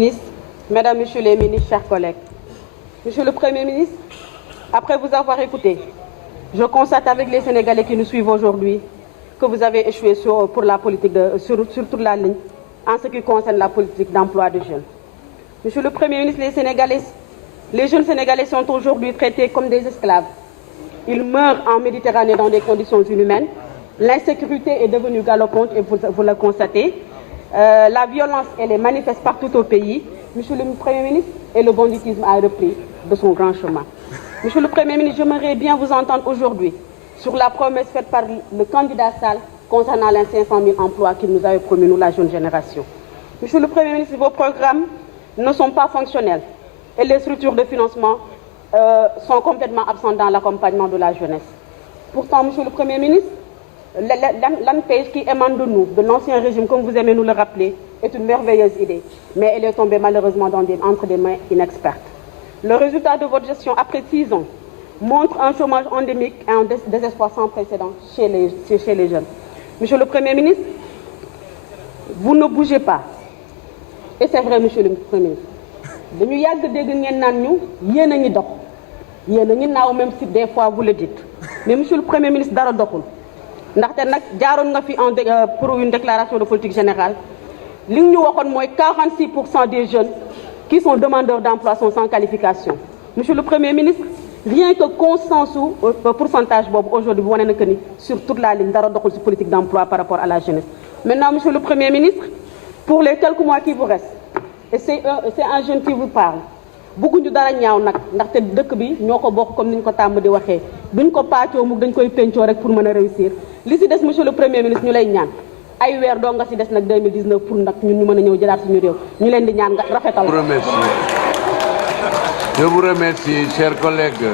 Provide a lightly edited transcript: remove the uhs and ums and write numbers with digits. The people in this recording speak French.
Ministre, Mesdames, Messieurs les ministres, chers collègues. Monsieur le Premier ministre, après vous avoir écouté, je constate avec les Sénégalais qui nous suivent aujourd'hui que vous avez échoué sur toute la ligne en ce qui concerne la politique d'emploi des jeunes. Monsieur le Premier ministre, les jeunes Sénégalais sont aujourd'hui traités comme des esclaves. Ils meurent en Méditerranée dans des conditions inhumaines. L'insécurité est devenue galopante et vous le constatez. La violence, elle est manifeste partout au pays. Monsieur le Premier ministre, et le banditisme a repris de son grand chemin. Monsieur le Premier ministre, j'aimerais bien vous entendre aujourd'hui sur la promesse faite par le candidat Sall concernant les 500 000 emplois qu'il nous avait promis, nous, la jeune génération. Monsieur le Premier ministre, vos programmes ne sont pas fonctionnels et les structures de financement sont complètement absentes dans l'accompagnement de la jeunesse. Pourtant, Monsieur le Premier ministre, l'ANPEJ qui émane de nous, de l'ancien régime, comme vous aimez nous le rappeler, est une merveilleuse idée, mais elle est tombée malheureusement entre des mains inexpertes. Le résultat de votre gestion après 6 ans montre un chômage endémique et un désespoir sans précédent chez les jeunes. Monsieur le Premier ministre, vous ne bougez pas. Et c'est vrai, Monsieur le Premier ministre. Dañu yàgg dégg ngeen naan ñu yéen a ngi dox yéen a ngi naaw même si des fois vous le dites mais Monsieur le Premier ministre dara doxul ndaxte nag jaaroon nga fi pour une déclaration de politique générale li ñu waxoon mooy 46% des jeunes qui sont demandeurs d'emploi sont sans qualification. Monsieur le Premier ministre, rien que consensus pourcentage boobu aujourd'hui bu wane na que ni sur toute la ligne dara doxul ci politique d'emploi par rapport à la jeunesse. Maintenant, Monsieur le Premier ministre, pour les quelques mois qui vous restent, et c'est un jeune qui vous parle, bëgguñu dara ñaaw nag ndaxte dëkk bi ñoo ko bokk comme ni ñu ko tàmm di waxee duñ ko paccoo mu dañ koy pencoo rek pour mën a réussir li ci des Monsieur le Premier ministre ñu lay ñaan ay weer doo nga ci des nag 2019 pour nag ñun ñu mën a ñëw jëlaat suñu réew ñu leen di ñaan nga rafetal. Je vous remercie, chers collègues.